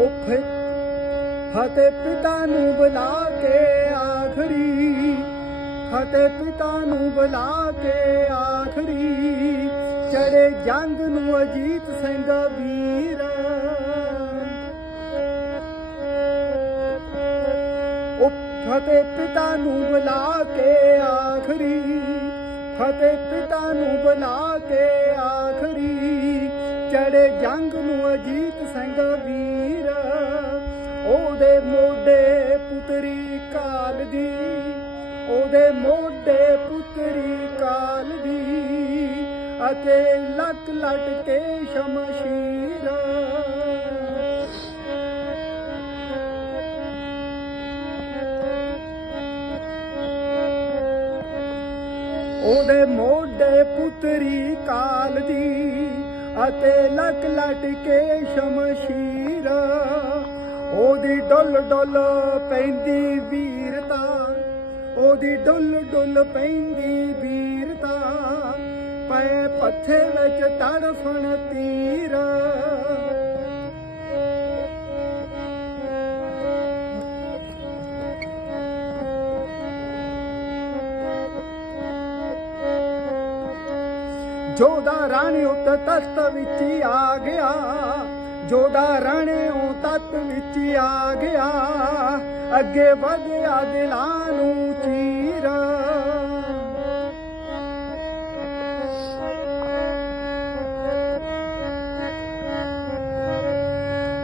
ਉਹ ਫੇ- ਫਤਿਹ ਪਿਤਾ ਨੂੰ ਬੁਲਾ ਕੇ ਆਖਰੀ। ਫਤਿਹ ਪਿਤਾ ਨੂੰ ਬੁਲਾ ਕੇ ਆਖਰੀ। ਚੜੇ ਜੰਗ ਨੂੰ ਅਜੀਤ ਸਿੰਘ ਵੀਰ। ਉਹ ਪਿਤਾ ਨੂੰ ਬੁਲਾ ਕੇ ਆਖਰੀ। ਫਤਿਹ ਪਿਤਾ ਨੂੰ ਬੁਲਾ ਕੇ ਆਖਰੀ। ਚੜੇ ਜੰਗ ਨੂੰ ਅਜੀਤ ਸਿੰਘ ਵੀਰ। ਉਹਦੇ ਮੋਢੇ ਪੁੱਤਰੀ ਕਾਲ ਦੀ, ਉਹਦੇ ਮੋਢੇ ਪੁੱਤਰੀ ਕਾਲ ਦੀ ਅਤੇ ਲੱਕ ਲੱਟ ਕੇ ਸ਼ਮਸ਼ੀਰ। ਉਹਦੇ ਮੋਢੇ ਪੁੱਤਰੀ ਕਾਲ ਦੀ ਅਤੇ ਲੱਕ ਲੱਟ ਕੇ ਸ਼ਮਸ਼ੀਰ। ਉਹਦੀ ਡੁੱਲ ਡੁੱਲ ਪੈਂਦੀ ਵੀਰਤਾ ਉਹਦੀ ਡੁੱਲ ਡੁੱਲ ਪੈਂਦੀ ਵੀਰਤਾ ਪਏ ਪੱਥੇ ਵਿੱਚ ਤੜਫਣ ਤੀਰ। ਜੋਦਾ ਰਾਣੀ ਉਤ ਤਖਤ ਵਿੱਚ ਹੀ ਆ ਗਿਆ। ਜੋਦਾ ਰਾਣੀ ਉਹ ਤਖਤ ਵਿੱਚ ਹੀ ਆ ਗਿਆ। ਅੱਗੇ ਵਧਿਆ ਦਿਲਾਂ ਨੂੰ ਚੀਰ।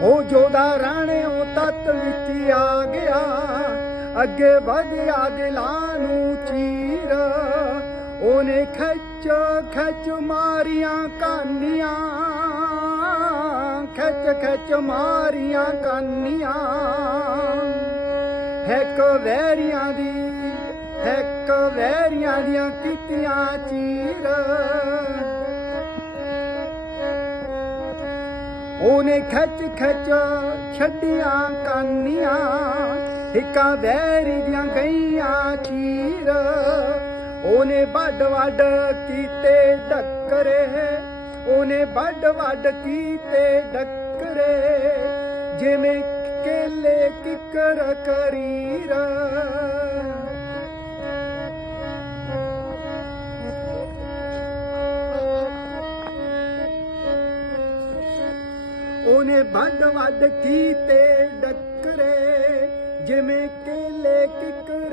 ਉਹ ਜੋਦਾ ਰਾਣੇ ਉਹ ਤਤ ਵਿੱਚ ਆ ਗਿਆ। ਅੱਗੇ ਵਧਿਆ ਦਿਲਾਂ ਨੂੰ ਚੀਰ। ਉਹਨੇ ਖੱਚ ਖੱਚ ਮਾਰੀਆਂ ਕਾਨੀਆਂ। ਖਿੱਚ ਖੱਚ ਮਾਰੀਆਂ ਕਾਨੀਆਂ। ਹੈਕ ਵੈਰੀਆਂ ਦੀ, ਇੱਕ ਵੈਰੀਆਂ ਦੀਆਂ ਕੀਤੀਆਂ ਚੀਰ। ਉਹਨੇ ਖਿੱਚ ਖੱਚ ਛੱਡੀਆਂ ਕਾਨੀਆਂ ਹਿੱਕਾਂ ਵੈਰੀ ਦੀਆਂ ਗਈਆਂ ਚੀਰ। ਉਹਨੇ ਵੱਡ ਵੱਡ ਕੀਤੇ ਡੱਕਰੇ। ਉਹਨੇ ਵੱਡ ਵੱਡ ਕੀਤੇ ਡੱਕਰੇ, ਜਿਵੇਂ ਕੇਲੇ ਕਿਕਰ ਕਰੀਰਾ। ਉਹਨੇ ਵੱਡ ਵੱਡ ਕੀਤੇ ਡੱਕਰੇ, ਜਿਵੇਂ ਕੇਲੇ ਕਿਕਰ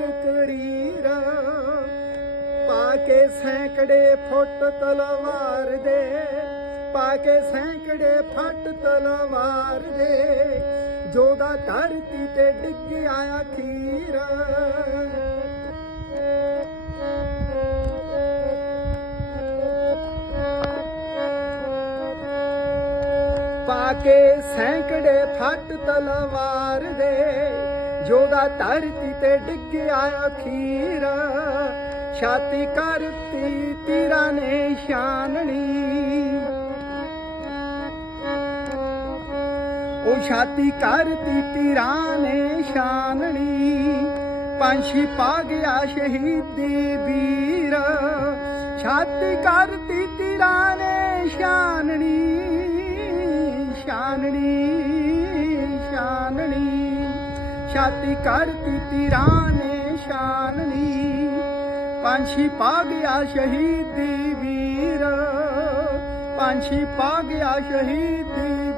ਪਾ ਕੇ ਸੈਂਕੜੇ ਫੁੱਟ ਤਲਵਾਰ ਦੇ ਪਾ ਸੈਂਕੜੇ ਫੱਟ ਤਲਵਾਰ ਦੇ ਜੋਦਾ ਧਰਤੀ ਤੇ ਡਿੱਗਿਆ ਅਖੀਰ ਪਾ ਕੇ ਸੈਂਕੜੇ ਫੱਟ ਤਲਵਾਰ ਦੇ ਜੋਦਾ ਧਰਤੀ ਤੇ ਡਿੱਗਿਆ ਅਖੀਰ ਛਾਤੀ ਕਰਤੀ ਤੀਰਾਂ ਨੇ ਸ਼ਾਨਣੀ ਉਹ ਛਾਤੀ ਕਰਤੀ ਤੀਰਾਂ ਨੇ ਸ਼ਾਨਣੀ ਪੰਛੀ ਪਾ ਗਿਆ ਸ਼ਹੀਦੀ ਵੀਰ। ਛਾਤੀ ਕਰਤੀ ਤੀਰਾਂ ਨੇ ਸ਼ਾਨਣੀ ਸ਼ਾਨਣੀ ਸ਼ਾਨਣੀ ਛਾਤੀ ਕਰਤੀ ਤੀਰਾਂ ਨੇ ਸ਼ਾਨਣੀ ਪੰਛੀ ਪਾ ਗਿਆ ਸ਼ਹੀਦੀ ਵੀਰ ਪੰਛੀ ਪਾ ਗਿਆ ਸ਼ਹੀਦੀ